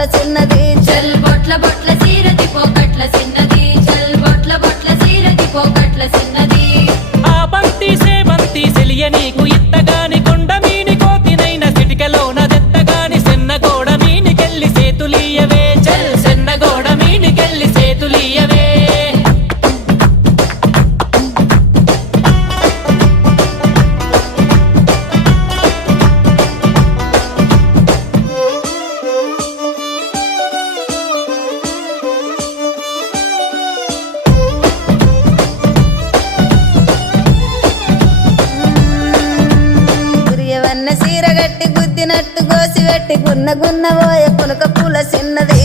పోకట్ల చిన్నది చల్ బొట్ల బొట్ల సీరది పోకట్ల చిన్నది చల్ బొట్ల బొట్ల సీరది పోకట్ల చిన్నది ఆ బంతి సేమంతి సెలియ నీకు ఇత్తగాని కొండ మీని కోతినైన సిటికలోన దెత్తగాని సెన్నగోడ మీనికెళ్ళి సేతులీయవే చల్ సెన్నగోడ మీనికెళ్ళి సేతులీయవే గురియవన్న సీరగట్టి గుద్దినట్టు గోసి పెట్టి గున్న గున్న పోయే పునక పూల చిన్నది